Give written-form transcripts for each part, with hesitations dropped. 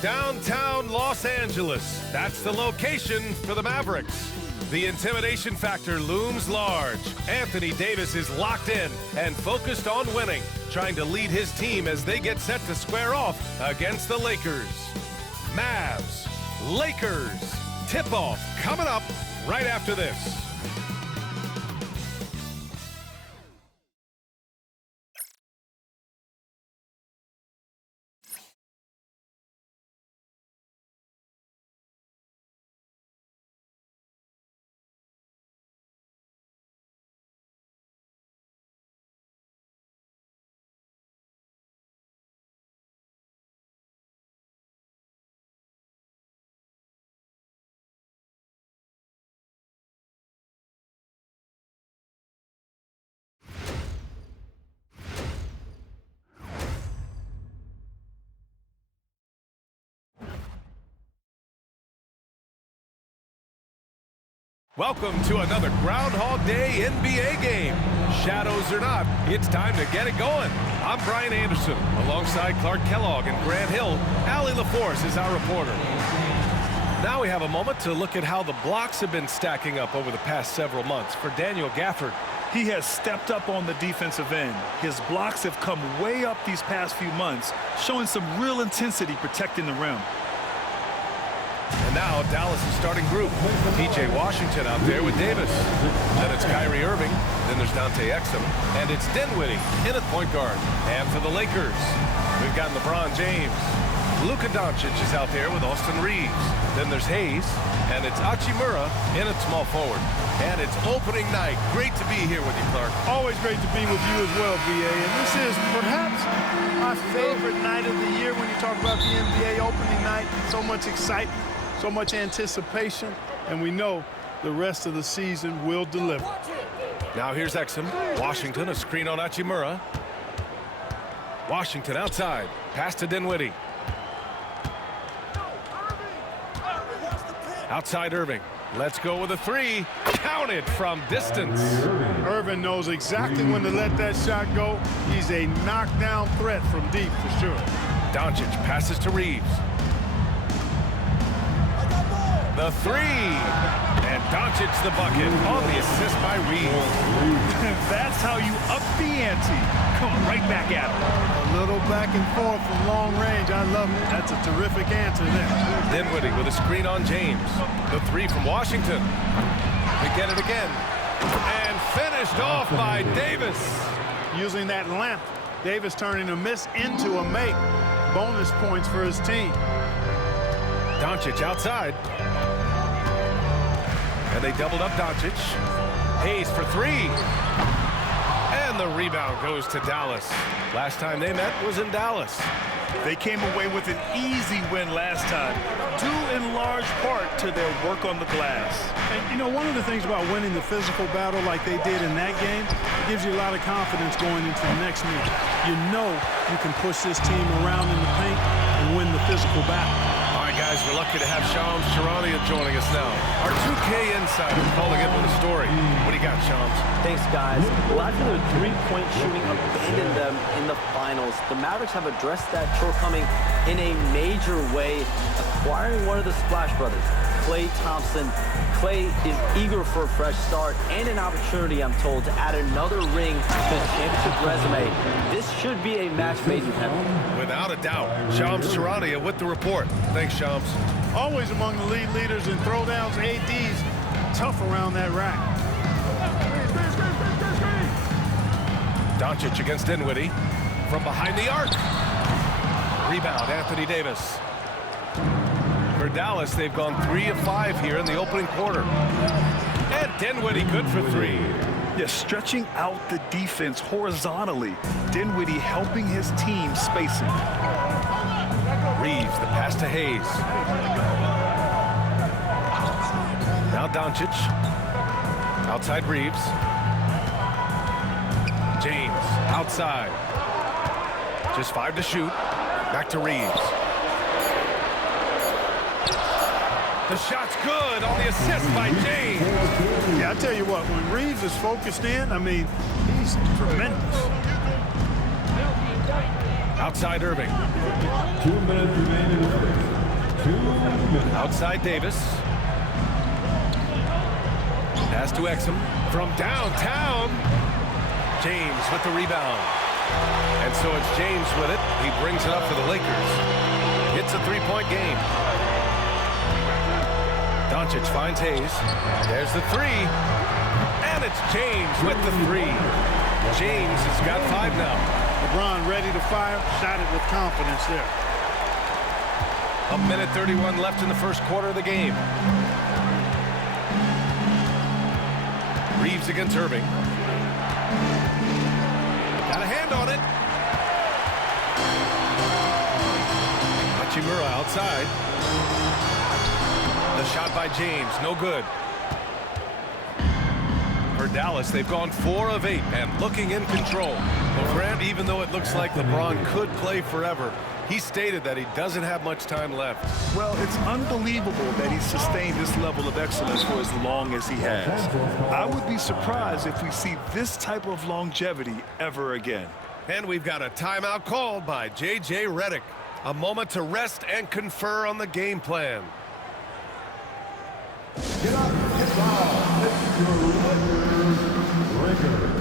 Downtown Los Angeles. That's the location for the Mavericks. The intimidation factor looms large. Anthony Davis is locked in and focused on winning, trying to lead his team as they get set to square off against the Lakers. Mavs, Lakers, tip-off coming up right after this. Welcome to another Groundhog Day NBA game. Shadows or not, it's time to get it going. I'm Brian Anderson, alongside Clark Kellogg and Grant Hill. Allie LaForce is our reporter. Now we have a moment to look at how the blocks have been stacking up over the past several months for Daniel Gafford. He has stepped up on the defensive end. His blocks have come way up these past few months, showing some real intensity protecting the rim. And now Dallas' starting group. P.J. Washington out there with Davis. Then it's Kyrie Irving. Then there's Dante Exum. And it's Dinwiddie in at point guard. And for the Lakers, we've got LeBron James. Luka Donćïć is out there with Austin Reeves. Then there's Hayes. And it's Hachimura in at small forward. And it's opening night. Great to be here with you, Clark. Always great to be with you as well, B.A. And this is perhaps my favorite night of the year when you talk about the NBA opening night. So much excitement. So much anticipation, and we know the rest of the season will deliver. Now here's Exum. Washington, a screen on Hachimura. Washington outside. Pass to Dinwiddie. Outside Irving. Let's go with a three. Counted from distance. Irving knows exactly when to let that shot go. He's a knockdown threat from deep for sure. Donćïć passes to Reeves. The three, and Donćïć the bucket on the assist by Reeves. That's how you up the ante. Come right back at him. A little back and forth from long range. I love it. That's a terrific answer there. Dinwiddie with a screen on James. The three from Washington. They get it again. And finished off by Davis. Using that length, Davis turning a miss into a make. Bonus points for his team. Donćïć outside. And they doubled up Donćïć. Hayes for three. And the rebound goes to Dallas. Last time they met was in Dallas. They came away with an easy win last time, due in large part to their work on the glass. And, you know, one of the things about winning the physical battle like they did in that game, it gives you a lot of confidence going into the next meet. You know you can push this team around in the paint and win the physical battle. All right, guys, we're lucky to have Shams Charania joining us now. Our 2K insider calling in with a story. What do you got, Shams? Thanks, guys. Lacking their three-point shooting abandoned them in the finals. The Mavericks have addressed that shortcoming in a major way, acquiring one of the Splash Brothers, Klay Thompson. Klay is eager for a fresh start and an opportunity, I'm told, to add another ring to his championship resume. This should be a match made in heaven. Without a doubt. Shams Charania with the report. Thanks, Shams. Always among the lead leaders in throwdowns. AD's tough around that rack. Donćïć against Dinwiddie from behind the arc. Rebound, Anthony Davis. For Dallas, they've gone 3 of 5 here in the opening quarter. And Dinwiddie good for three. Yes, stretching out the defense horizontally. Dinwiddie helping his team spacing. Reeves, the pass to Hayes. Now Donćïć. Outside Reeves. James, outside. Just 5 to shoot. Back to Reeves. The shot's good on the assist by James. Yeah, I tell you what, when Reeves is focused in, I mean, he's tremendous. Outside Irving. 2 minutes remaining. Outside Davis. Pass to Exum from downtown. James with the rebound. And so it's James with it. He brings it up for the Lakers. It's a three-point game. Donćïć finds Hayes. There's the three. And it's James with the three. James has got 5 now. LeBron ready to fire. Shot it with confidence there. 1:31 left in the first quarter of the game. Reeves against Irving. Got a hand on it. Hachimura outside. The shot by James, no good. For Dallas, they've gone 4 of 8 and looking in control. Well, Grant, even though it looks like LeBron could play forever, he stated that he doesn't have much time left. Well, it's unbelievable that he's sustained this level of excellence for as long as he has. I would be surprised if we see this type of longevity ever again. And we've got a timeout called by J.J. Redick. A moment to rest and confer on the game plan. Get up, get down. It's your Lakers.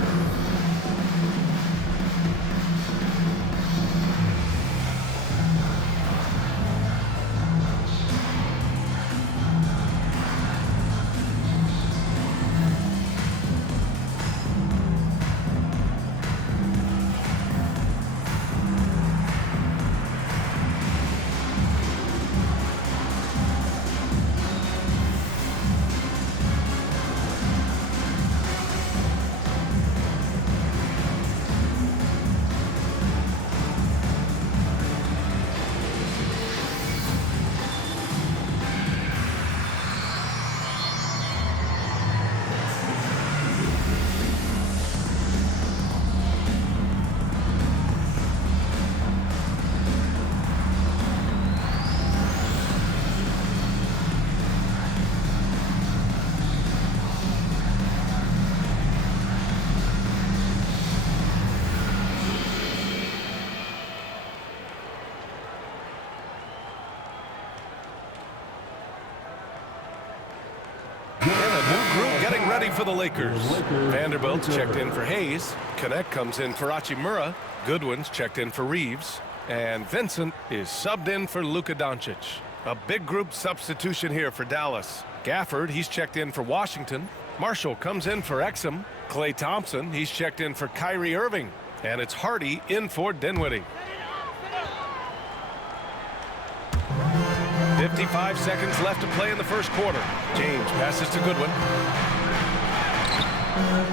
For the Lakers. Vanderbilt's checked in for Hayes. Connect comes in for Hachimura. Goodwin's checked in for Reeves. And Vincent is subbed in for Luka Donćïć. A big group substitution here for Dallas. Gafford, he's checked in for Washington. Marshall comes in for Exum. Klay Thompson, he's checked in for Kyrie Irving. And it's Hardy in for Dinwiddie. 55 seconds left to play in the first quarter. James passes to Goodwin.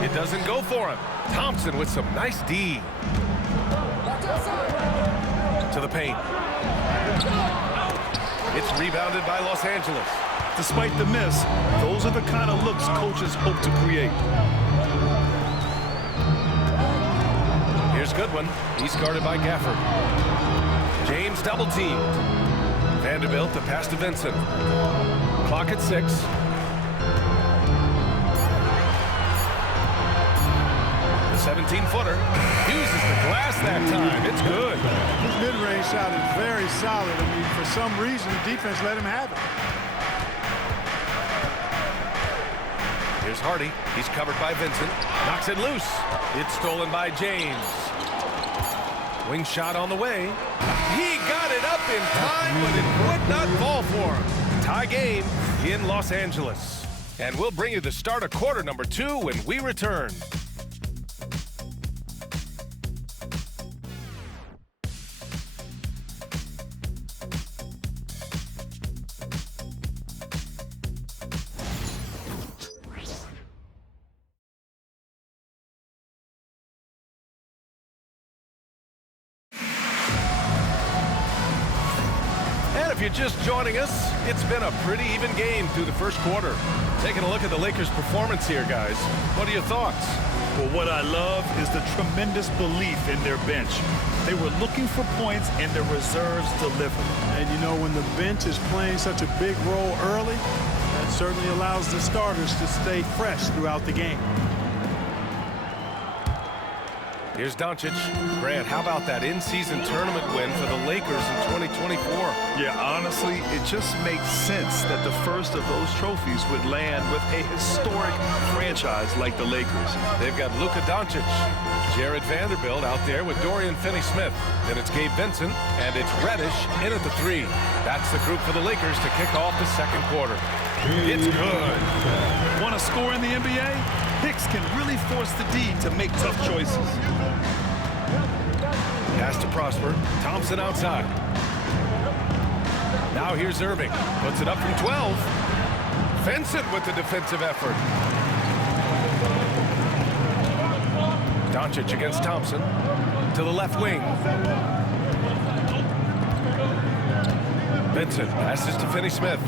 It doesn't go for him. Thompson with some nice D. To the paint. It's rebounded by Los Angeles. Despite the miss, those are the kind of looks coaches hope to create. Here's Goodwin. He's guarded by Gafford. James double teamed. Vanderbilt to pass to Vincent. Clock at 6. The 17-footer uses the glass that time. It's good. His mid-range shot is very solid. I mean, for some reason, the defense let him have it. Here's Hardy. He's covered by Vincent. Knocks it loose. It's stolen by James. Wing shot on the way. He got it up in time, but it would not fall for him. Tie game in Los Angeles. And we'll bring you the start of quarter number 2 when we return. If you're just joining us, it's been a pretty even game through the first quarter. Taking a look at the Lakers' performance here, guys. What are your thoughts? Well, what I love is the tremendous belief in their bench. They were looking for points, and their reserves delivered. And you know, when the bench is playing such a big role early, that certainly allows the starters to stay fresh throughout the game. Here's Donćïć. Grant, how about that in-season tournament win for the Lakers in 2024? Yeah, honestly, it just makes sense that the first of those trophies would land with a historic franchise like the Lakers. They've got Luka Donćïć, Jared Vanderbilt out there with Dorian Finney-Smith. Then it's Gabe Vincent, and it's Reddish in at the 3. That's the group for the Lakers to kick off the second quarter. It's good. Want to score in the NBA? Hicks can really force the D to make tough choices. Pass to Prosper. Thompson outside. Now here's Irving. Puts it up from 12. Vincent with the defensive effort. Donćïć against Thompson. To the left wing. Vincent passes to Finney-Smith.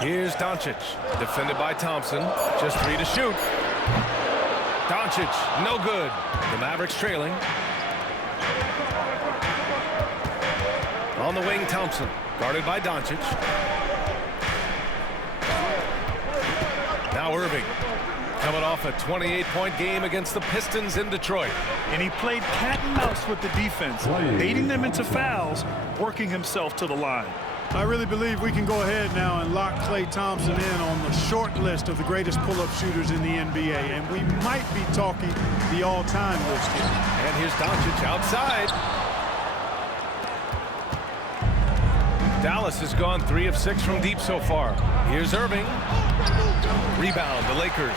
Here's Donćïć, defended by Thompson. Just 3 to shoot. Donćïć, no good. The Mavericks trailing. On the wing, Thompson, guarded by Donćïć. Now Irving, coming off a 28-point game against the Pistons in Detroit. And he played cat and mouse with the defense, baiting them into fouls, working himself to the line. I really believe we can go ahead now and lock Klay Thompson in on the short list of the greatest pull-up shooters in the NBA, and we might be talking the all-time list here. And here's Donćïć outside. Dallas has gone 3 of 6 from deep so far. Here's Irving. Rebound, the Lakers.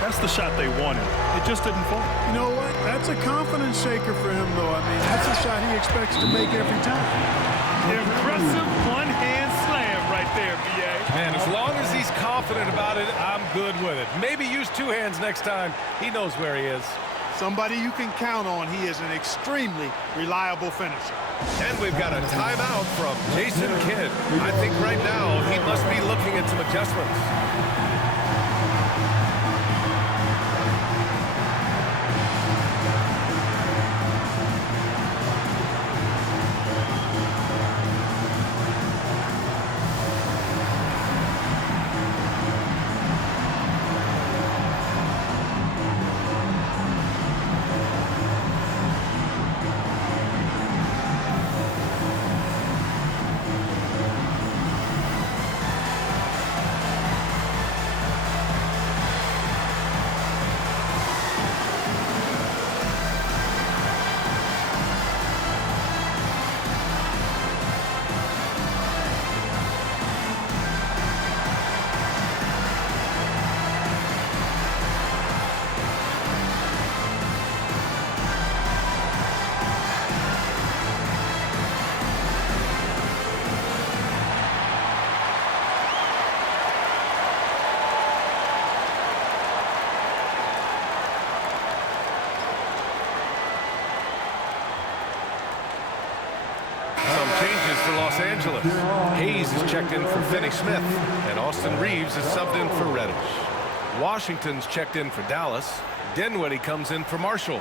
That's the shot they wanted. It just didn't fall. You know what? That's a confidence shaker for him, though. I mean, that's a shot he expects to make every time. Impressive one-hand slam right there, B.A. And as long as he's confident about it, I'm good with it. Maybe use 2 hands next time. He knows where he is. Somebody you can count on. He is an extremely reliable finisher. And we've got a timeout from Jason Kidd. I think right now he must be looking at some adjustments. Los Angeles. Hayes is checked in for Finney-Smith, and Austin Reeves is subbed in for Reddish. Washington's checked in for Dallas. Dinwiddie comes in for Marshall.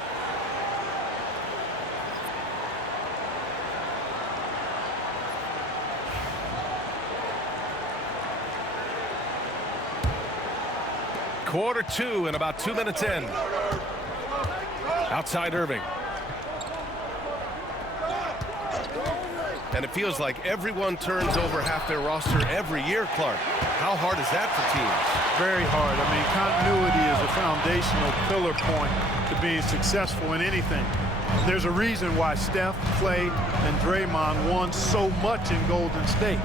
Quarter 2 and about 2 minutes in. Outside Irving. And it feels like everyone turns over half their roster every year, Clark. How hard is that for teams? Very hard. I mean, continuity is a foundational pillar point to being successful in anything. There's a reason why Steph, Klay, and Draymond won so much in Golden State.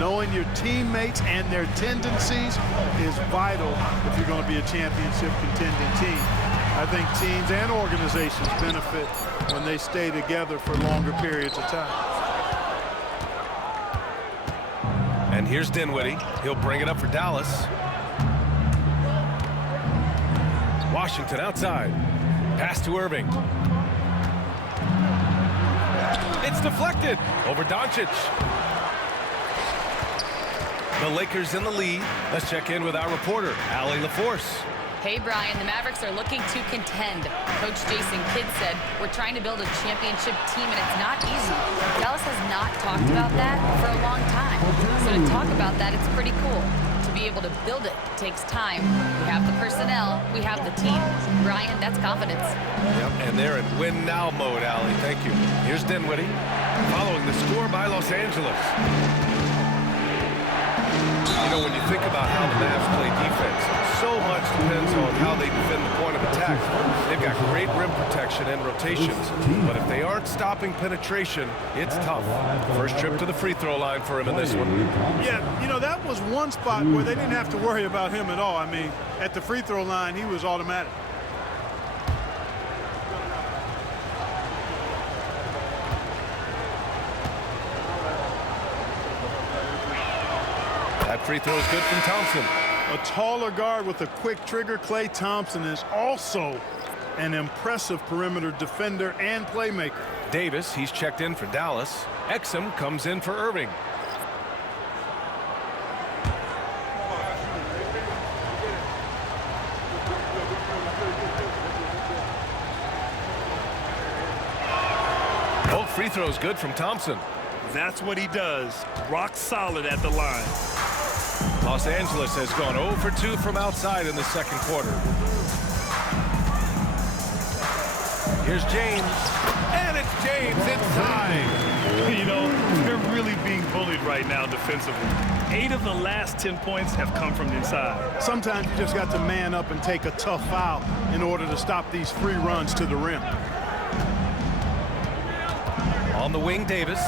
Knowing your teammates and their tendencies is vital if you're going to be a championship contending team. I think teams and organizations benefit when they stay together for longer periods of time. And here's Dinwiddie. He'll bring it up for Dallas. Washington outside. Pass to Irving. It's deflected over Donćïć. The Lakers in the lead. Let's check in with our reporter, Allie LaForce. Hey, Brian, the Mavericks are looking to contend. Coach Jason Kidd said, we're trying to build a championship team, and it's not easy. Dallas has not talked about that for a long time. So to talk about that, it's pretty cool. To to be able to build it takes time. We have the personnel, we have the team. Brian, that's confidence. Yep, and they're in win now mode, Allie. Thank you. Here's Dinwiddie, following the score by Los Angeles. You know, when you think about how the Mavs play defense, so much depends on how they defend the point of attack. They've got great rim protection and rotations, but if they aren't stopping penetration, it's tough. First trip to the free throw line for him in this one. Yeah, you know, that was one spot where they didn't have to worry about him at all. I mean, at the free throw line, he was automatic. That free throw is good from Thompson. A taller guard with a quick trigger, Klay Thompson, is also an impressive perimeter defender and playmaker. Davis, he's checked in for Dallas. Exum comes in for Irving. Both free throws good from Thompson. That's what he does. Rock solid at the line. Los Angeles has gone 0 for 2 from outside in the second quarter. Here's James, and it's James inside. You know, they're really being bullied right now defensively. 8 of the last 10 points have come from inside. Sometimes you just got to man up and take a tough foul in order to stop these free runs to the rim. On the wing, Davis.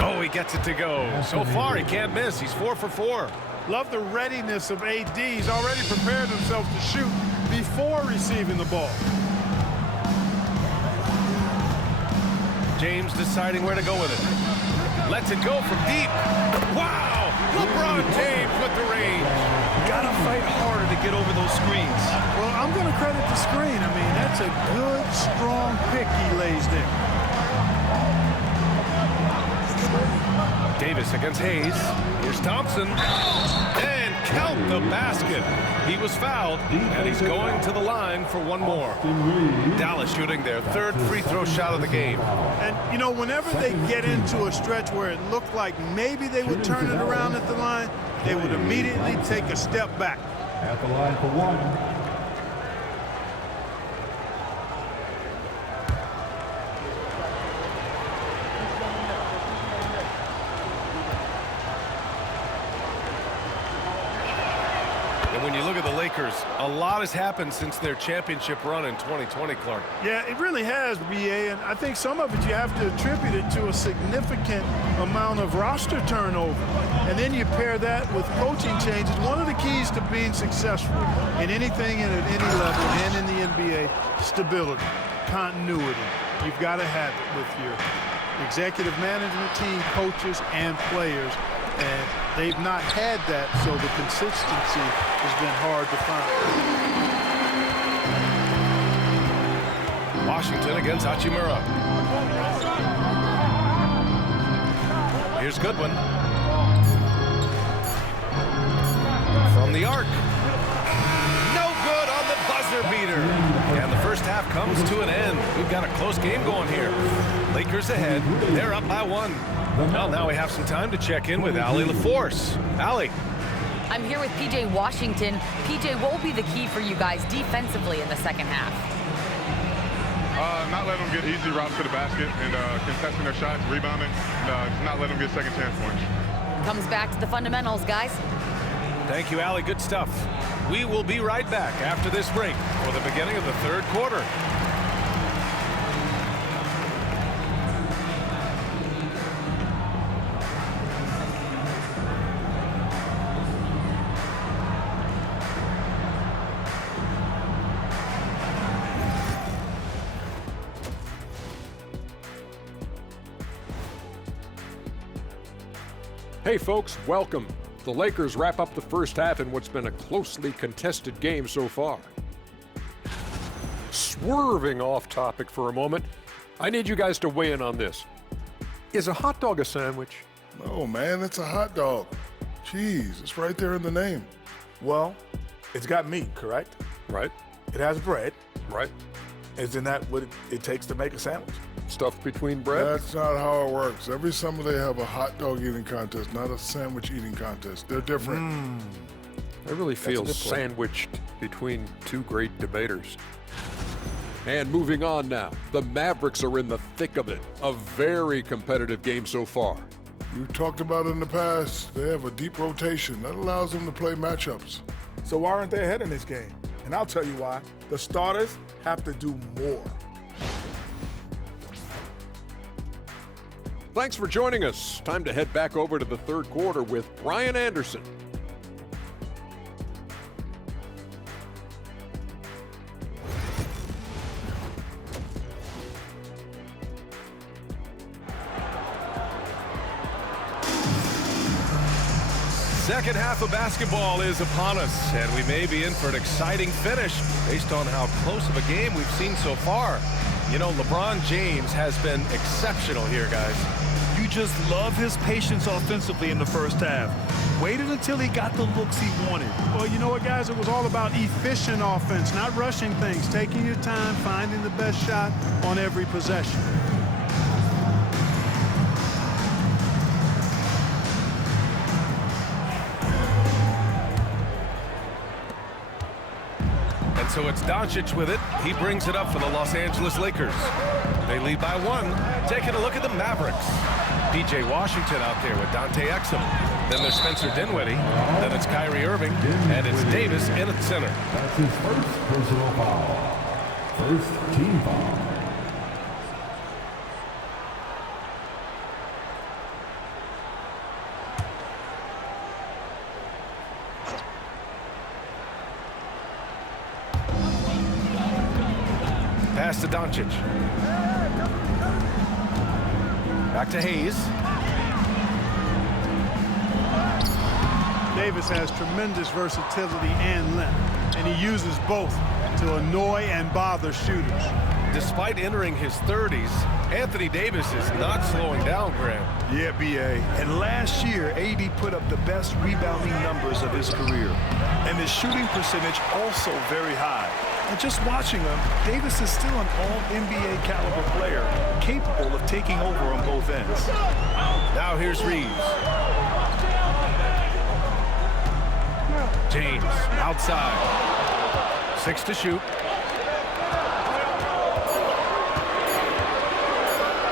Oh, he gets it to go. So far, he can't miss. He's 4 for 4. Love the readiness of AD. He's already prepared himself to shoot before receiving the ball. James deciding where to go with it. Lets it go from deep. Wow! LeBron James with the range. Gotta fight harder to get over those screens. Well, I'm going to credit the screen. I mean, that's a good, strong pick he lays there. Davis against Hayes. Here's Thompson. And count the basket. He was fouled, and he's going to the line for one more. Dallas shooting their third free throw shot of the game. And, you know, whenever they get into a stretch where it looked like maybe they would turn it around at the line, they would immediately take a step back. At the line for one. When you look at the Lakers, a lot has happened since their championship run in 2020, Clark. Yeah, it really has, BA, and I think some of it you have to attribute it to a significant amount of roster turnover. And then you pair that with coaching changes. One of the keys to being successful in anything and at any level and in the NBA, stability, continuity. You've got to have it with your executive management team, coaches, and players. And they've not had that, so the consistency has been hard to find. Washington against Hachimura. Here's Goodwin. From the arc. No good on the buzzer beater. And the first half comes to an end. We've got a close game going here. Lakers ahead. They're up by 1. Well, now we have some time to check in with Allie LaForce. Allie. I'm here with PJ Washington. PJ, what will be the key for you guys defensively in the second half? Not letting them get easy routes to the basket and contesting their shots, rebounding, not letting them get second chance points. Comes back to the fundamentals, guys. Thank you, Allie. Good stuff. We will be right back after this break for the beginning of the third quarter. Hey folks, welcome. The Lakers wrap up the first half in what's been a closely contested game so far. Swerving off topic for a moment, I need you guys to weigh in on this. Is a hot dog a sandwich? No, man, it's a hot dog. Cheese, it's right there in the name. Well, it's got meat, correct? Right. It has bread. Right. Isn't that what it takes to make a sandwich? stuffed between bread? That's not how it works. Every summer they have a hot dog eating contest, not a sandwich eating contest. They're different. I really feel sandwiched between two great debaters. And moving on now, the Mavericks are in the thick of it. A very competitive game so far. You talked about it in the past. They have a deep rotation. That allows them to play matchups. So why aren't they ahead in this game? And I'll tell you why. The starters have to do more. Thanks for joining us. Time to head back over to the third quarter with Brian Anderson. Second half of basketball is upon us, and we may be in for an exciting finish based on how close of a game we've seen so far. You know, LeBron James has been exceptional here, guys. You just love his patience offensively in the first half. Waited until he got the looks he wanted. Well, you know what, guys? It was all about efficient offense, not rushing things, taking your time, finding the best shot on every possession. So it's Donćïć with it. He brings it up for the Los Angeles Lakers. They lead by 1. Taking a look at the Mavericks. PJ Washington out there with Dante Exum. Then there's Spencer Dinwiddie. Then it's Kyrie Irving. And it's Davis in at center. That's his first personal foul. First team foul. Pass to Donćïć. Back to Hayes. Davis has tremendous versatility and length, and he uses both to annoy and bother shooters. Despite entering his 30s, Anthony Davis is not slowing down, Graham. Yeah, B.A. And last year, AD put up the best rebounding numbers of his career. And his shooting percentage also very high. And just watching him, Davis is still an all-NBA caliber player, capable of taking over on both ends. Now here's Reeves. James outside. 6 to shoot.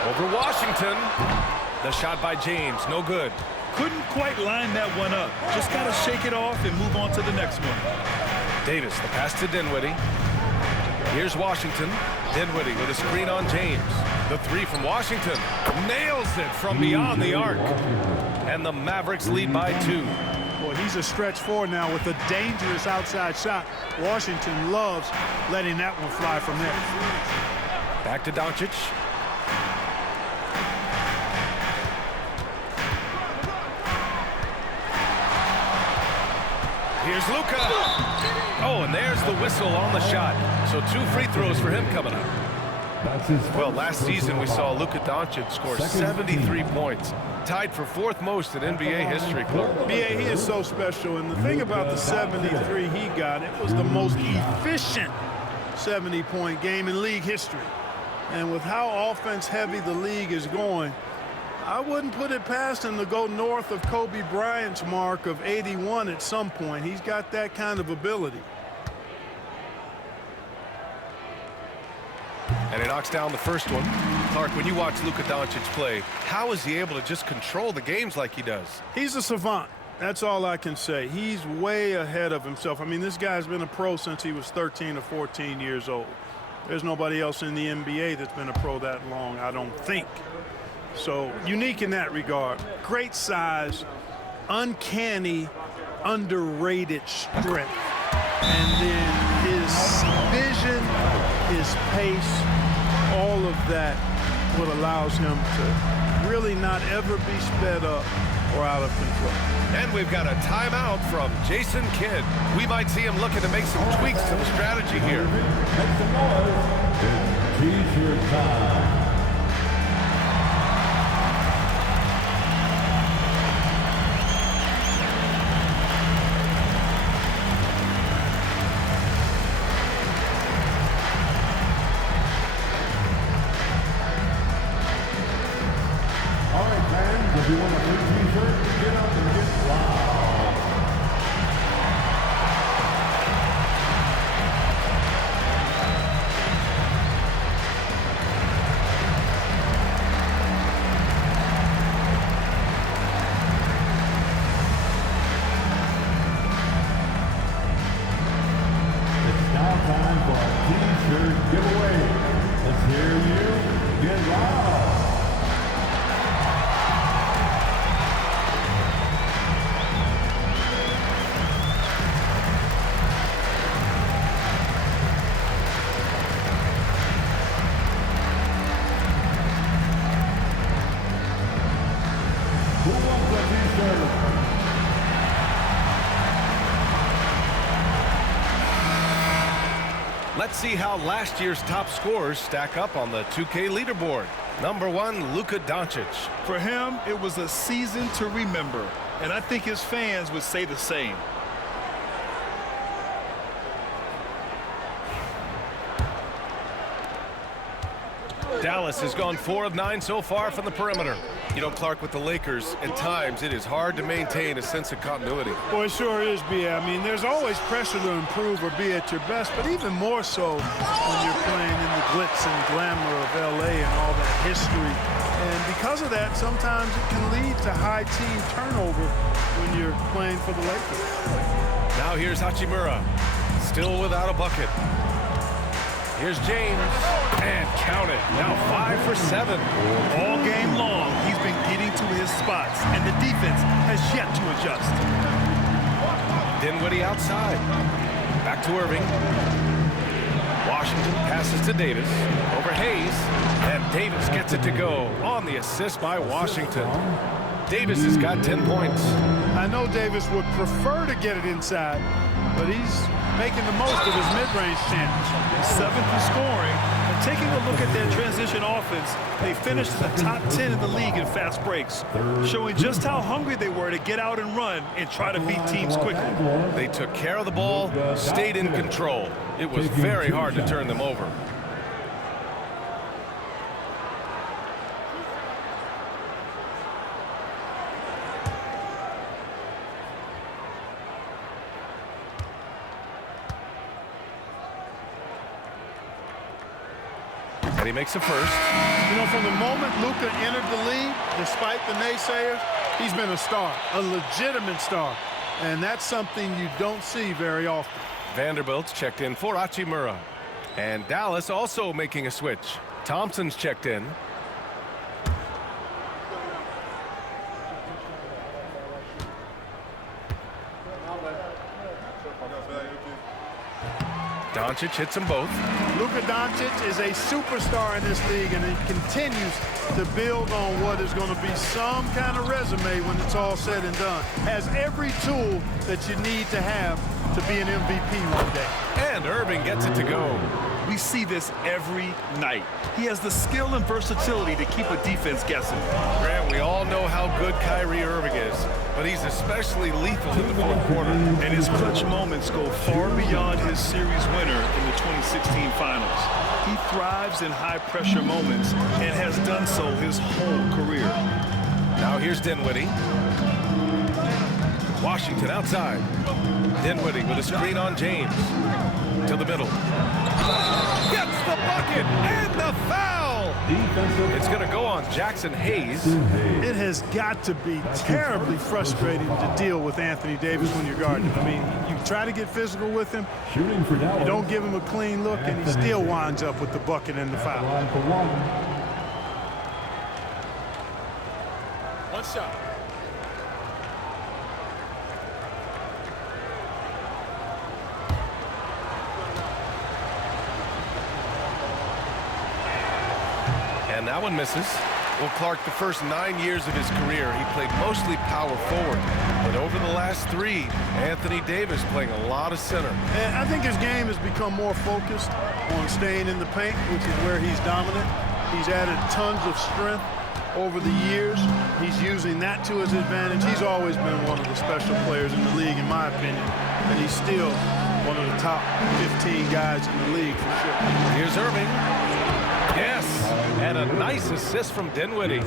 Over Washington. The shot by James, no good. Couldn't quite line that one up. Just got to shake it off and move on to the next one. Davis, the pass to Dinwiddie. Here's Washington. Dinwiddie with a screen on James. The 3 from Washington. Nails it from beyond the arc. And the Mavericks lead by 2. Boy, he's a stretch 4 now with a dangerous outside shot. Washington loves letting that one fly from there. Back to Donćïć. Here's Luka. Oh, and there's the whistle on the shot. So 2 free throws for him coming up. Well, last season we saw Luka Donćïć score 73 points. Tied for 4th most in NBA history, Clark. B.A., he is so special. And the thing about the 73 he got, it was the most efficient 70-point game in league history. And with how offense-heavy the league is going, I wouldn't put it past him to go north of Kobe Bryant's mark of 81 at some point. He's got that kind of ability. And he knocks down the first one. Clark, when you watch Luka Donćïć play, how is he able to just control the games like he does? He's a savant. That's all I can say. He's way ahead of himself. I mean, this guy's been a pro since he was 13 or 14 years old. There's nobody else in the NBA that's been a pro that long, I don't think. So unique in that regard. Great size, uncanny, underrated strength. And then his vision, his pace, all of that what allows him to really not ever be sped up or out of control. And we've got a timeout from Jason Kidd. We might see him looking to make some tweaks to the strategy here. Make some noise. It's T-shirt time. T-shirt giveaway. Let's hear you get loud. Let's see how last year's top scorers stack up on the 2K leaderboard. Number 1, Luka Donćïć. For him, it was a season to remember, and I think his fans would say the same. Dallas has gone 4 of 9 so far from the perimeter. You know, Clark, with the Lakers, at times it is hard to maintain a sense of continuity. Boy, it sure is, B.A. I mean, there's always pressure to improve or be at your best, but even more so when you're playing in the glitz and glamour of L.A. and all that history. And because of that, sometimes it can lead to high team turnover when you're playing for the Lakers. Now here's Hachimura, still without a bucket. Here's James, and count it. Now 5 for 7. All game long, he's been getting to his spots, and the defense has yet to adjust. Dinwiddie outside. Back to Irving. Washington passes to Davis. Over Hayes, and Davis gets it to go on the assist by Washington. Davis has got 10 points. I know Davis would prefer to get it inside, but he's making the most of his mid-range chance. 7th in scoring. And taking a look at their transition offense, they finished in the top 10 in the league in fast breaks, showing just how hungry they were to get out and run and try to beat teams quickly. They took care of the ball, stayed in control. It was very hard to turn them over. And he makes a first. You know, from the moment Luka entered the league, despite the naysayers, he's been a star, a legitimate star. And that's something you don't see very often. Vanderbilt's checked in for Hachimura. And Dallas also making a switch. Thompson's checked in. Donćïć hits them both. Luka Donćïć is a superstar in this league, and he continues to build on what is going to be some kind of resume when it's all said and done. Has every tool that you need to have to be an MVP one day. And Irving gets it to go. We see this every night. He has the skill and versatility to keep a defense guessing. Grant, we all know how good Kyrie Irving is, but he's especially lethal in the fourth quarter. And his clutch moments go far beyond his series winner in the 2016 finals. He thrives in high-pressure moments and has done so his whole career. Now here's Dinwiddie. Washington outside. Dinwiddie with a screen on James. To the middle. Gets the bucket and the foul. It's going to go on Jackson Hayes. It has got to be terribly frustrating to deal with Anthony Davis when you're guarding him. I mean, you try to get physical with him, you don't give him a clean look, and he still winds up with the bucket and the foul. One shot. And that one misses. Well, Clark, the first 9 years of his career, he played mostly power forward. But over the last 3, Anthony Davis playing a lot of center. And I think his game has become more focused on staying in the paint, which is where he's dominant. He's added tons of strength over the years. He's using that to his advantage. He's always been one of the special players in the league, in my opinion. And he's still one of the top 15 guys in the league for sure. Here's Irving. Yes, and a nice assist from Dinwiddie.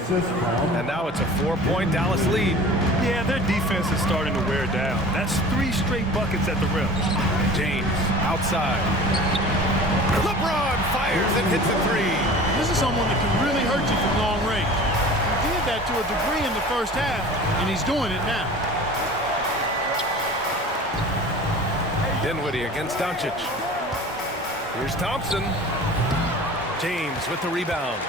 And now it's a 4-point Dallas lead. Yeah, their defense is starting to wear down. That's 3 straight buckets at the rim. James outside. LeBron fires and hits a 3. This is someone that can really hurt you from long range. He did that to a degree in the first half, and he's doing it now. Dinwiddie against Donćïć. Here's Thompson. James with the rebound.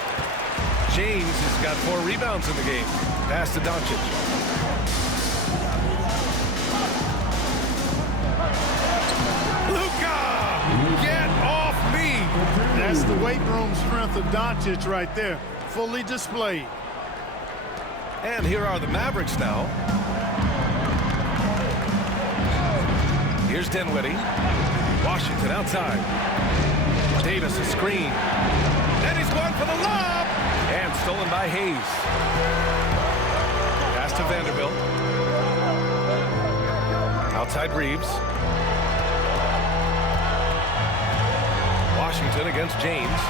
James has got 4 rebounds in the game. Pass to Donćïć. Luka! Get off me! That's the weight room strength of Donćïć right there. Fully displayed. And here are the Mavericks now. Here's Dinwiddie. Washington outside. Davis a screen. And he's going for the lob. And stolen by Hayes. Pass to Vanderbilt. Outside Reeves. Washington against James.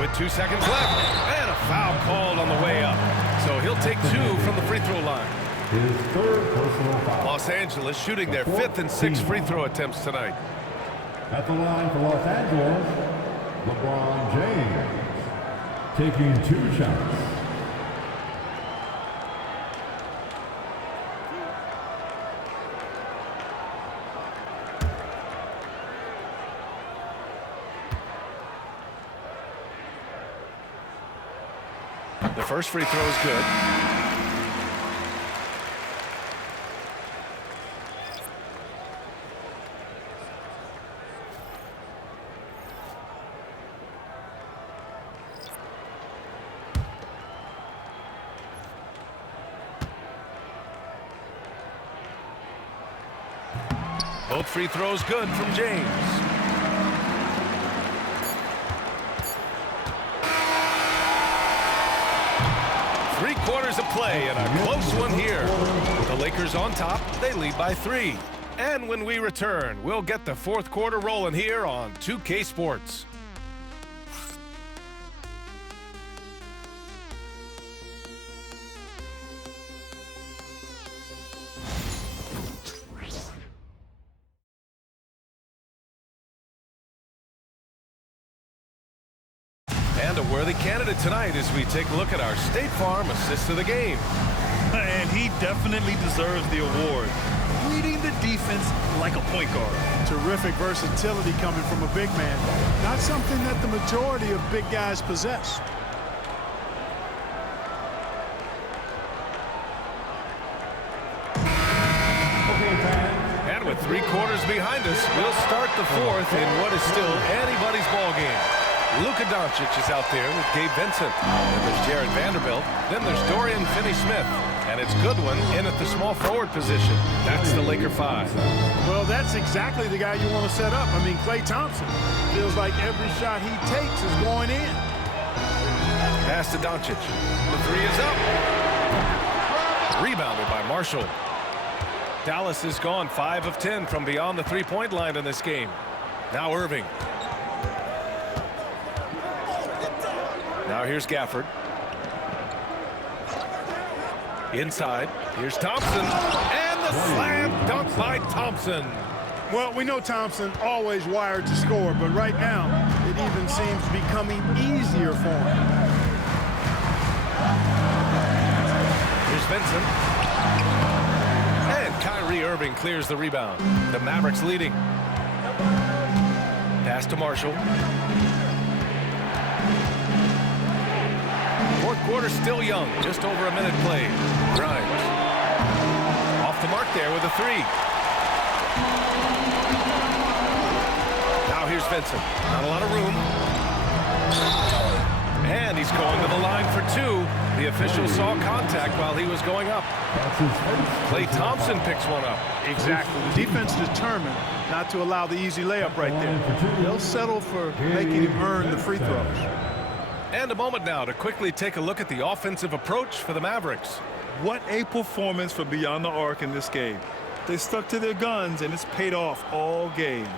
With 2 seconds left. And a foul called on the way up. So he'll take 2 from the free throw line. His third personal foul. Los Angeles shooting their 5th and 6th free throw attempts tonight. At the line for Los Angeles, LeBron James, taking 2 shots. The first free throw is good. Both free throws good from James. Three-quarters of play and a close one here. The Lakers on top. They lead by 3. And when we return, we'll get the 4th quarter rolling here on 2K Sports. And a worthy candidate tonight as we take a look at our State Farm assist of the game. And he definitely deserves the award. Leading the defense like a point guard. Terrific versatility coming from a big man. Not something that the majority of big guys possess. And with 3 quarters behind us, we'll start the 4th in what is still anybody's ball game. Luka Donćïć is out there with Gabe Vincent. Then there's Jared Vanderbilt. Then there's Dorian Finney-Smith. And it's Goodwin in at the small forward position. That's the Laker 5. Well, that's exactly the guy you want to set up. I mean, Klay Thompson feels like every shot he takes is going in. Pass to Donćïć. The 3 is up. Rebounded by Marshall. Dallas has gone 5 of 10 from beyond the three-point line in this game. Now Irving. Now here's Gafford. Inside. Here's Thompson. And the slam dunk by Thompson. Well, we know Thompson always wired to score, but right now it even seems to be becoming easier for him. Here's Vincent. And Kyrie Irving clears the rebound. The Mavericks leading. Pass to Marshall. 4th quarter still young. Just over a minute played. Grimes. Off the mark there with a 3. Now here's Vincent. Not a lot of room. And he's going to the line for 2. The official saw contact while he was going up. Klay Thompson picks one up. Exactly. The defense determined not to allow the easy layup right there. They'll settle for making him earn the free throws. And a moment now to quickly take a look at the offensive approach for the Mavericks. What a performance for beyond the arc in this game. They stuck to their guns, and it's paid off all game.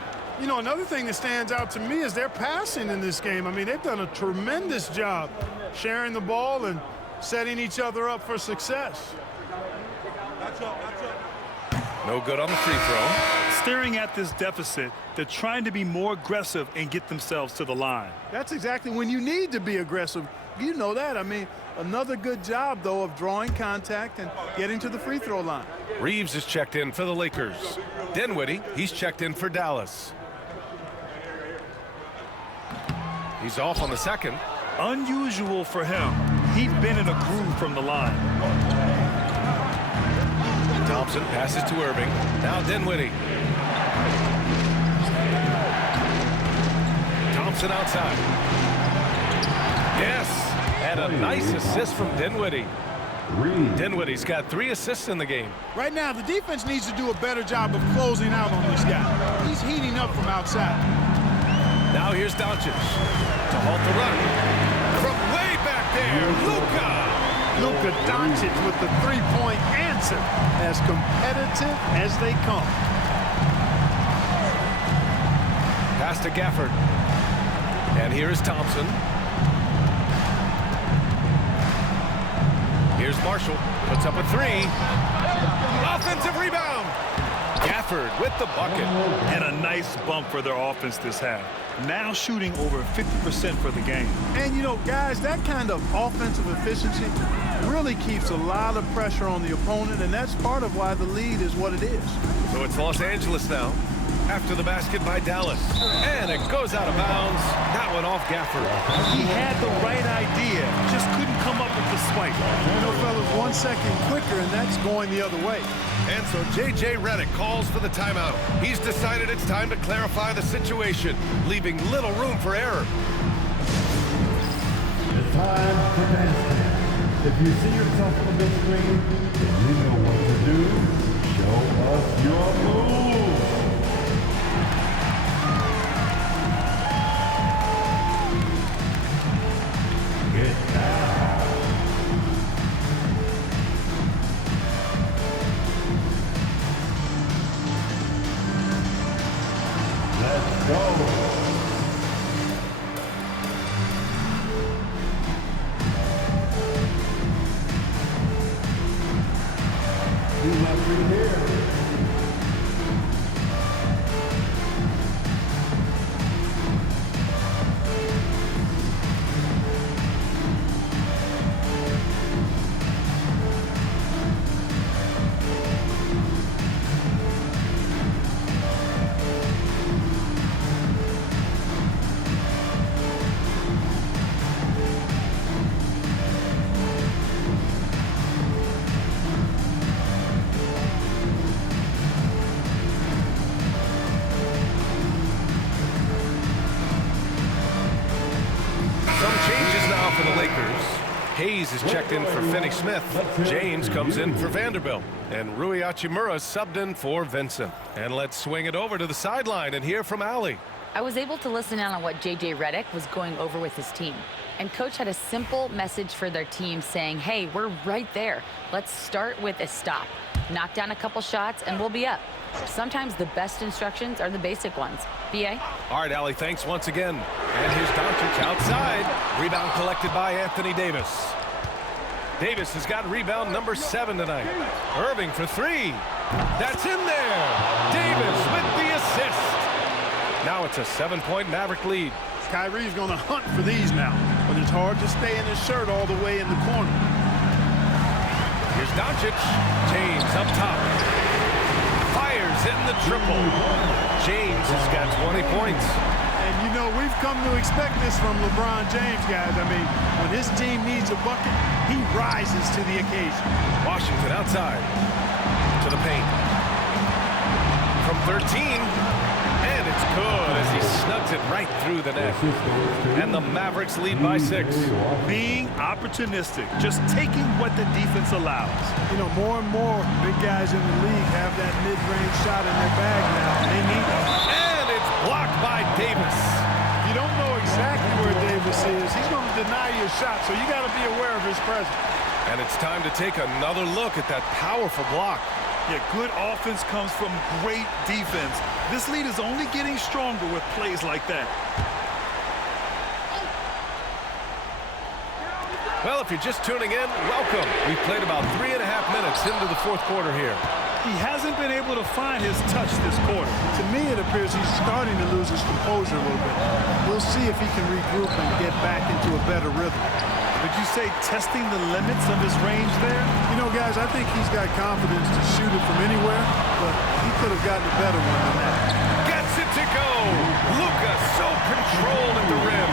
You know, another thing that stands out to me is their passing in this game. I mean, they've done a tremendous job sharing the ball and setting each other up for success. No good on the free throw. Staring at this deficit, they're trying to be more aggressive and get themselves to the line. That's exactly when you need to be aggressive. You know that. I mean, Another good job, though, of drawing contact and getting to the free throw line. Reeves is checked in for the Lakers. Dinwiddie, he's checked in for Dallas. He's off on the second. Unusual for him. He's been in a groove from the line. Thompson passes to Irving. Now Dinwiddie. Thompson outside. Yes, and a nice assist from Dinwiddie. Dinwiddie's got 3 assists in the game. Right now, the defense needs to do a better job of closing out on this guy. He's heating up from outside. Now here's Donćïć to halt the run. From way back there, Luka. Luka Donćïć with the three-point answer. As competitive as they come. Pass to Gafford. And here is Thompson. Here's Marshall. Puts up a 3. Offensive rebound. Gafford with the bucket. And a nice bump for their offense this half. Now shooting over 50% for the game. And, you know, guys, that kind of offensive efficiency really keeps a lot of pressure on the opponent, and that's part of why the lead is what it is. So it's Los Angeles now. After the basket by Dallas. And it goes out of bounds. That one off Gafford. He had the right idea, just couldn't come up with the swipe. You know, fellas, 1 second quicker, and that's going the other way. And so J.J. Redick calls for the timeout. He's decided it's time to clarify the situation, leaving little room for error. It's time for dance. If you see yourself on the big screen and you know what to do, show us your move. Get down. Let's go. You left me here. Hayes is checked in for Finney Smith. James comes in for Vanderbilt. And Rui Hachimura subbed in for Vincent. And let's swing it over to the sideline and hear from Allie. I was able to listen in on what J.J. Redick was going over with his team. And Coach had a simple message for their team saying, hey, we're right there. Let's start with a stop. Knock down a couple shots and we'll be up. Sometimes the best instructions are the basic ones. B.A.? All right, Allie, thanks once again. And here's Donćïć outside. Rebound collected by Anthony Davis. Davis has got rebound number 7 tonight. Irving for 3. That's in there. Davis with the assist. Now it's a 7-point Maverick lead. Kyrie's going to hunt for these now, but it's hard to stay in his shirt all the way in the corner. Here's Donćïć. James up top. Fires in the triple. James has got 20 points. And, you know, we've come to expect this from LeBron James, guys. I mean, when his team needs a bucket, he rises to the occasion. Washington outside to the paint. From 13. And it's good as he snugs it right through the net. And the Mavericks lead by 6. Being opportunistic, just taking what the defense allows. You know, more and more big guys in the league have that mid-range shot in their bag now. They need it. And it's blocked by Davis. You don't know exactly where Davis is. He's going to deny you a shot, so you got to be aware of his presence. And it's time to take another look at that powerful block. Yeah, good offense comes from great defense. This lead is only getting stronger with plays like that. Well, if you're just tuning in, welcome. We've played about 3.5 minutes into the fourth quarter here. He hasn't been able to find his touch this quarter. To me, it appears he's starting to lose his composure a little bit. We'll see if he can regroup and get back into a better rhythm. Would you say testing the limits of his range there? You know, guys, I think he's got confidence to shoot it from anywhere, but he could have gotten a better one than that. Gets it to go. Luka so controlled at the rim.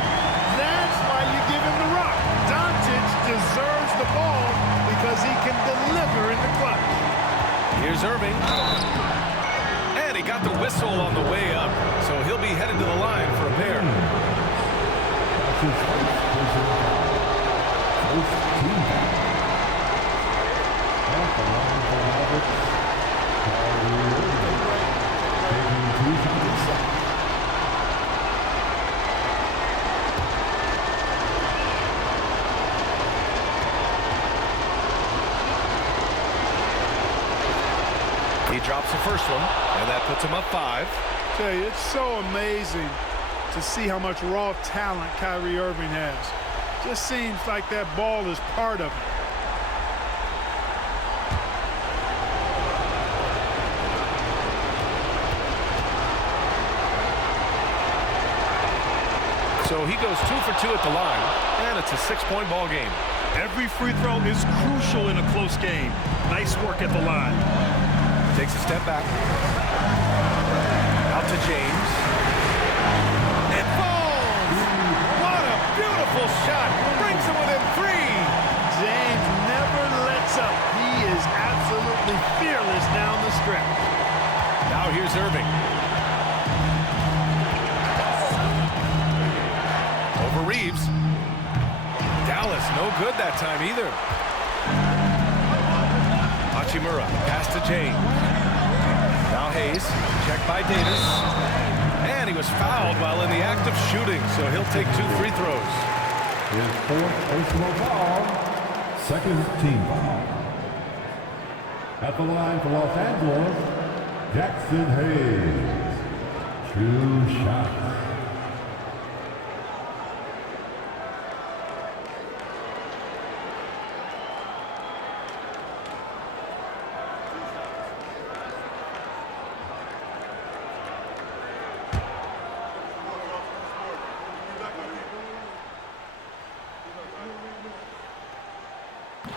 That's why you give him the rock. Donćïć deserves the ball because he can deliver in the clutch. Here's Irving. And he got the whistle on the way up, so he'll be headed to the line for a pair. He drops the first one, and that puts him up 5. I tell you, it's so amazing to see how much raw talent Kyrie Irving has. Just seems like that ball is part of it. So he goes 2 for 2 at the line, and it's a 6-point ball game. Every free throw is crucial in a close game. Nice work at the line. Takes a step back. Out to James. It falls! What a beautiful shot! Brings him within 3! James never lets up. He is absolutely fearless down the stretch. Now here's Irving. Over Reeves. Dallas, no good that time either. Hachimura, pass to James. Now Hayes, checked by Davis. And he was fouled while in the act of shooting, so he'll take 2 free throws. His 4th personal foul, 2nd team foul. At the line for Los Angeles, Jackson Hayes. 2 shots.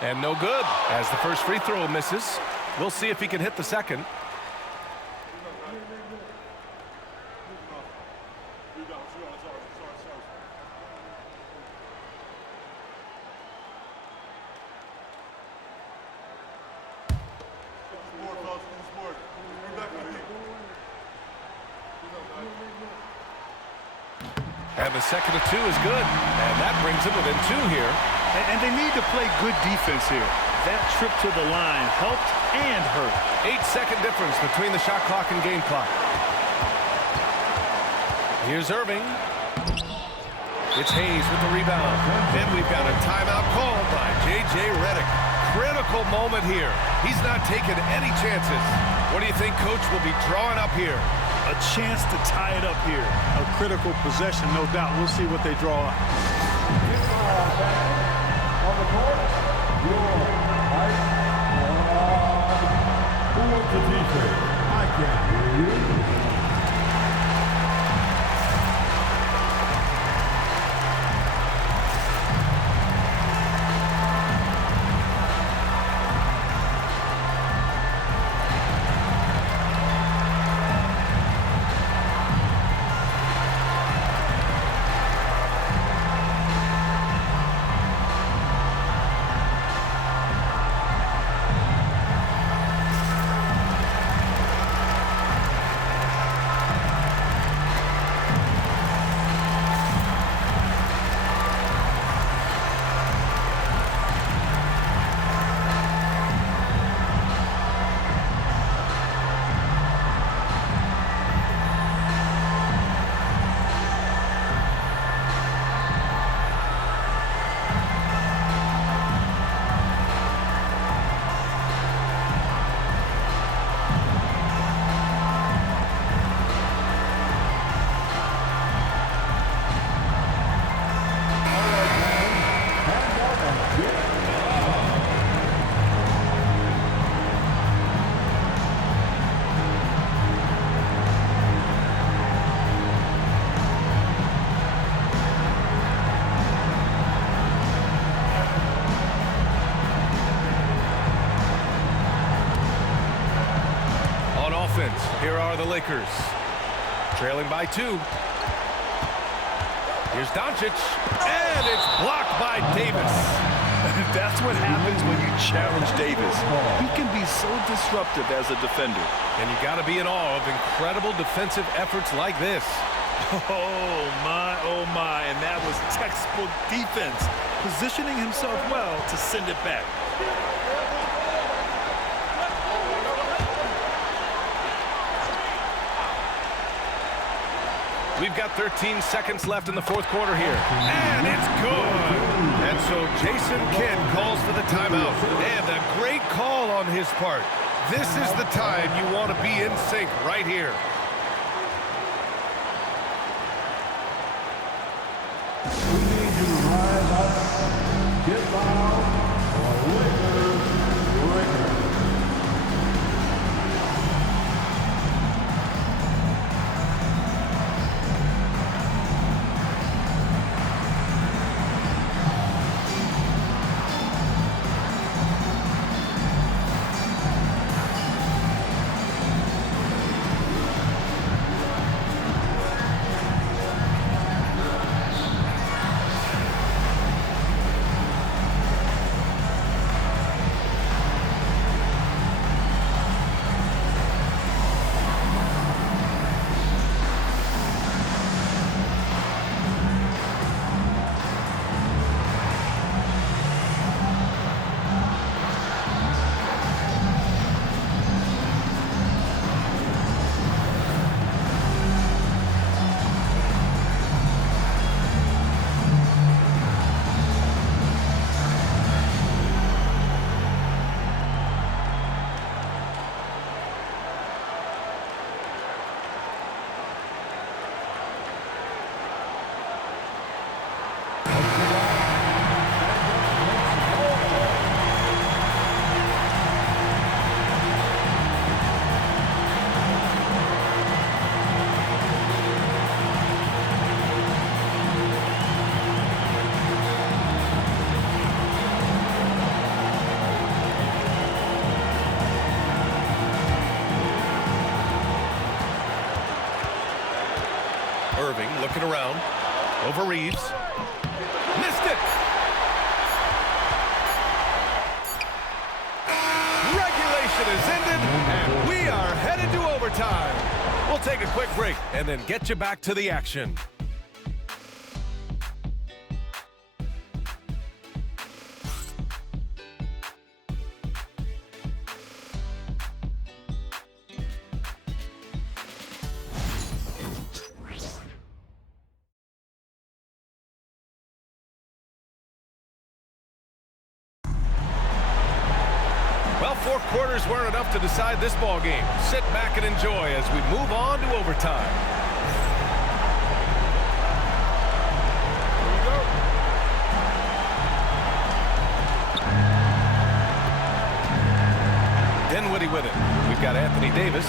And no good, as the first free throw misses. We'll see if he can hit the second. And the second of 2 is good. And that brings him within 2 here. And they need to play good defense here. That trip to the line helped and hurt. 8-second difference between the shot clock and game clock. Here's Irving. It's Hayes with the rebound. Then we've got a timeout called by J.J. Redick. Critical moment here. He's not taking any chances. What do you think Coach will be drawing up here? A chance to tie it up here. A critical possession, no doubt. We'll see what they draw up. On the court, your right who wants a t-shirt? I can't hear you. Here are the Lakers. Trailing by 2. Here's Donćïć, and it's blocked by Davis. That's what happens when you challenge Davis. He can be so disruptive as a defender. And you got to be in awe of incredible defensive efforts like this. Oh, my. And that was textbook defense. Positioning himself well to send it back. We've got 13 seconds left in the fourth quarter here. And it's good. And so Jason Kidd calls for the timeout. And a great call on his part. This is the time you want to be in sync right here. We need you to rise up, get loud, or Lakers. Irving looking around. Over Reeves. Missed it! Regulation is ended, and we are headed to overtime. We'll take a quick break and then get you back to the action. Well, 4 quarters weren't enough to decide this ball game. Sit back and enjoy as we move on to overtime. Here we go. Dinwiddie with it. We've got Anthony Davis.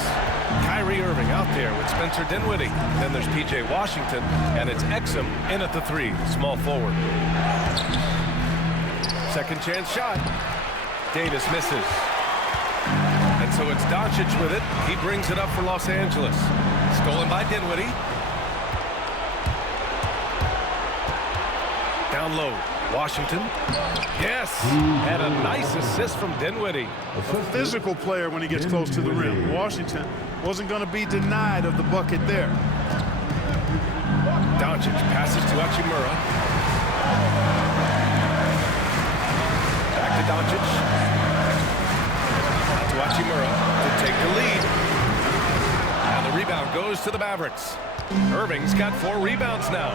Kyrie Irving out there with Spencer Dinwiddie. Then there's P.J. Washington, and it's Exum in at the 3, small forward. Second chance shot. Davis misses. And so it's Donćïć with it. He brings it up for Los Angeles. Stolen by Dinwiddie. Down low. Washington. Yes. And a nice assist from Dinwiddie. A physical player when he gets close to the rim. Washington wasn't going to be denied of the bucket there. Donćïć passes to Hachimura. Back to Donćïć. To Hachimura to take the lead. And the rebound goes to the Mavericks. Irving's got 4 rebounds now.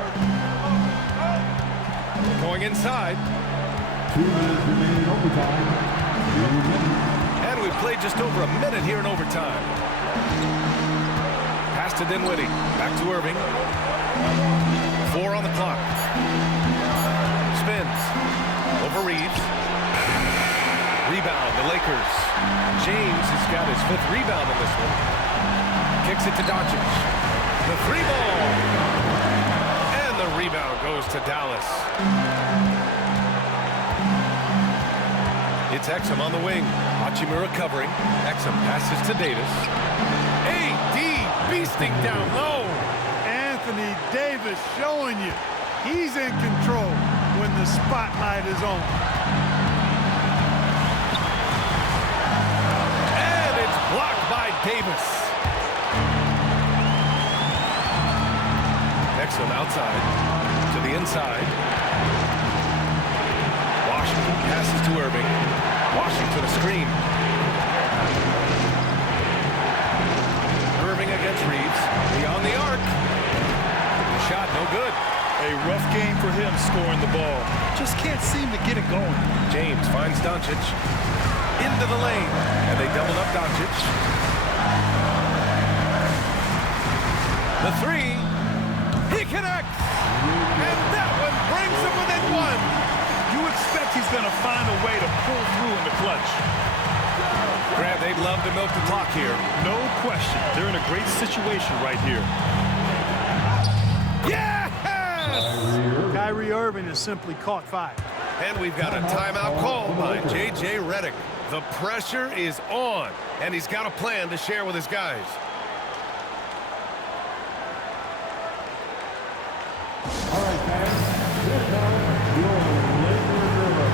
Going inside. 2 minutes remaining overtime. And we've played just over a minute here in overtime. Pass to Dinwiddie. Back to Irving. 4 on the clock. Spins. Over Reeves. Rebound, the Lakers. James has got his 5th rebound in this one. Kicks it to Donćïć. The 3-ball. And the rebound goes to Dallas. It's Exum on the wing. Hachimura covering. Exum passes to Davis. 8. Beasting down low. Anthony Davis showing you he's in control when the spotlight is on. And it's blocked by Davis. Exum outside to the inside. Washington passes to Irving. Washington a screen. Irving against Reeves. Beyond the arc. The shot no good. A rough game for him scoring the ball. Just can't seem to get it going. James finds Donćïć into the lane. And they doubled up Donćïć. The three. He connects. And that one brings him within one. You expect he's going to find a way to pull through in the clutch. Grant, they'd love to milk the clock here. No question. They're in a great situation right here. Yes! Kyrie Irving has simply caught fire. And we've got a timeout called by J.J. Redick. The pressure is on, and he's got a plan to share with his guys. All right, fans, here comes your Lakers River.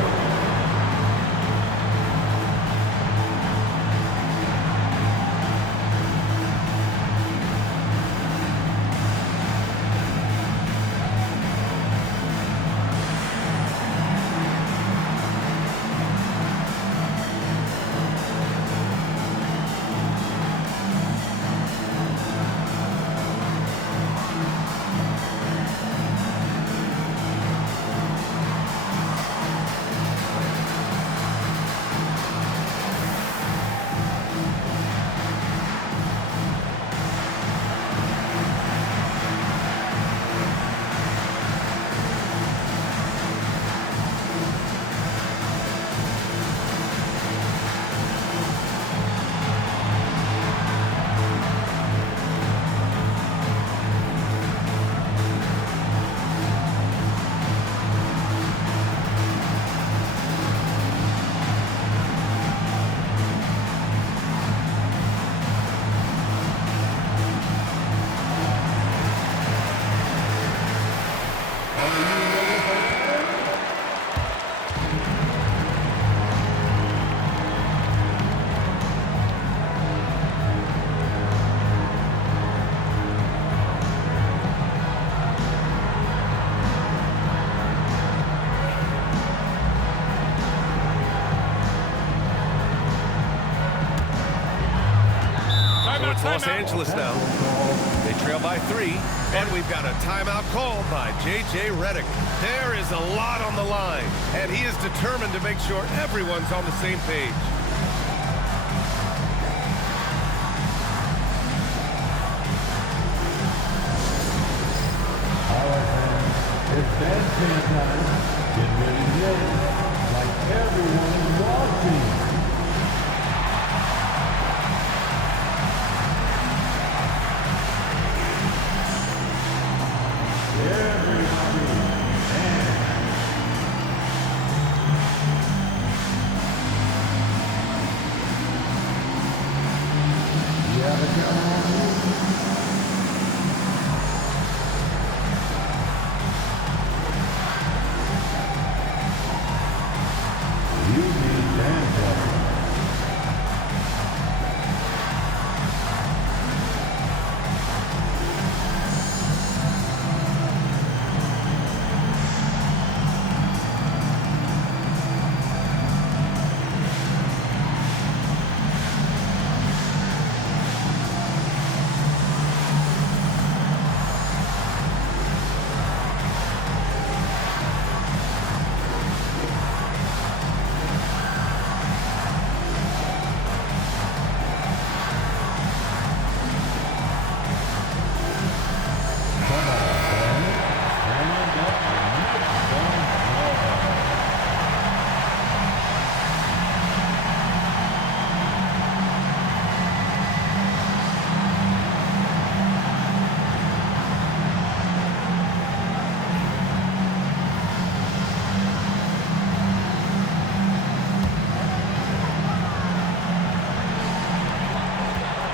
It's Los Angeles now. They trail by 3, and we've got a timeout called by J.J. Redick. There is a lot on the line, and he is determined to make sure everyone's on the same page. All right, fans, it's dance time. Get ready to dance like everyone is watching. You need dance.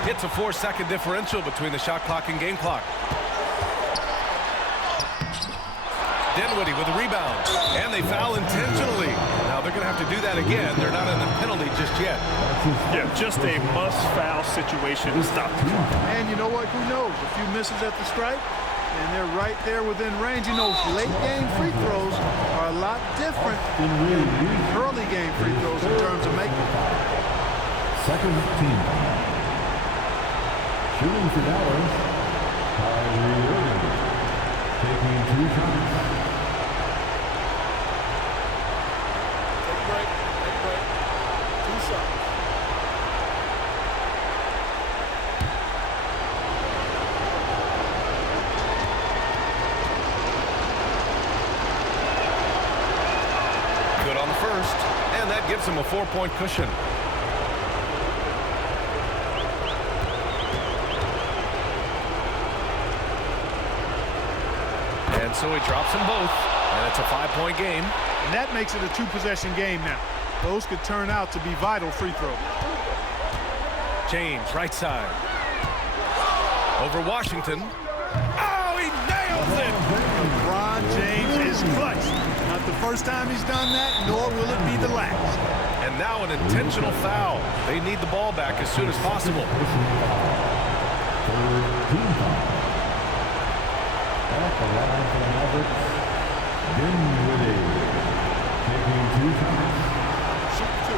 It's a 4-second differential between the shot clock and game clock. Dinwiddie with a rebound, and they foul intentionally. Now they're going to have to do that again. They're not in the penalty just yet. Yeah, just a must-foul situation to stop the clock. And you know what? Who knows? A few misses at the stripe, and they're right there within range. You know, late-game free throws are a lot different than early-game free throws in terms of making them. Second team. Shooting for Dallas, Kyrie Irving, taking 2 shots. Take break. 2 shots. Good on the first, and that gives him a 4-point cushion. And so he drops them both, and it's a 5-point game. And that makes it a 2-possession game now. Those could turn out to be vital free throws. James, right side. Over Washington. Oh, he nails it! LeBron James is clutch. Not the first time he's done that, nor will it be the last. And now an intentional foul. They need the ball back as soon as possible. Off the line for the Mavericks, Dinwiddie, taking 2 shots. Shoot 2.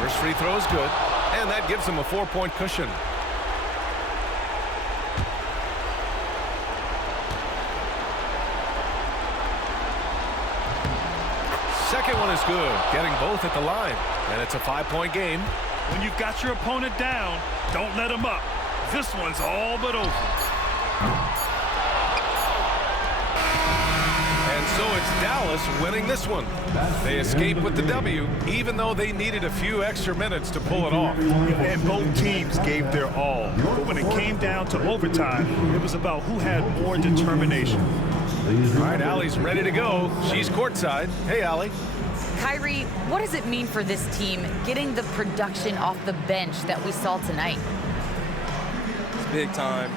First free throw is good, and that gives him a 4-point cushion. Second one is good, getting both at the line, and it's a 5-point game. When you've got your opponent down, don't let him up. This one's all but over. And so it's Dallas winning this one. They escape with the W, even though they needed a few extra minutes to pull it off. And both teams gave their all. But when it came down to overtime, it was about who had more determination. All right, Allie's ready to go. She's courtside. Hey, Allie. Kyrie, what does it mean for this team getting the production off the bench that we saw tonight? It's big time.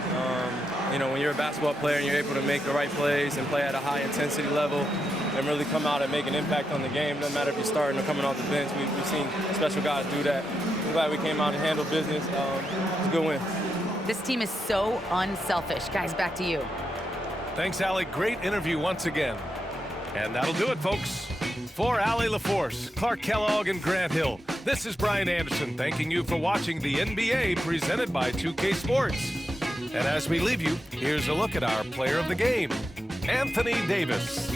You know, when you're a basketball player and you're able to make the right plays and play at a high intensity level and really come out and make an impact on the game, doesn't matter if you're starting or coming off the bench. We've seen special guys do that. I'm glad we came out and handled business. It's a good win. This team is so unselfish. Guys, back to you. Thanks, Allie. Great interview once again. And that'll do it, folks. For Allie LaForce, Clark Kellogg, and Grant Hill, this is Brian Anderson thanking you for watching the NBA presented by 2K Sports. And as we leave you, here's a look at our player of the game, Anthony Davis.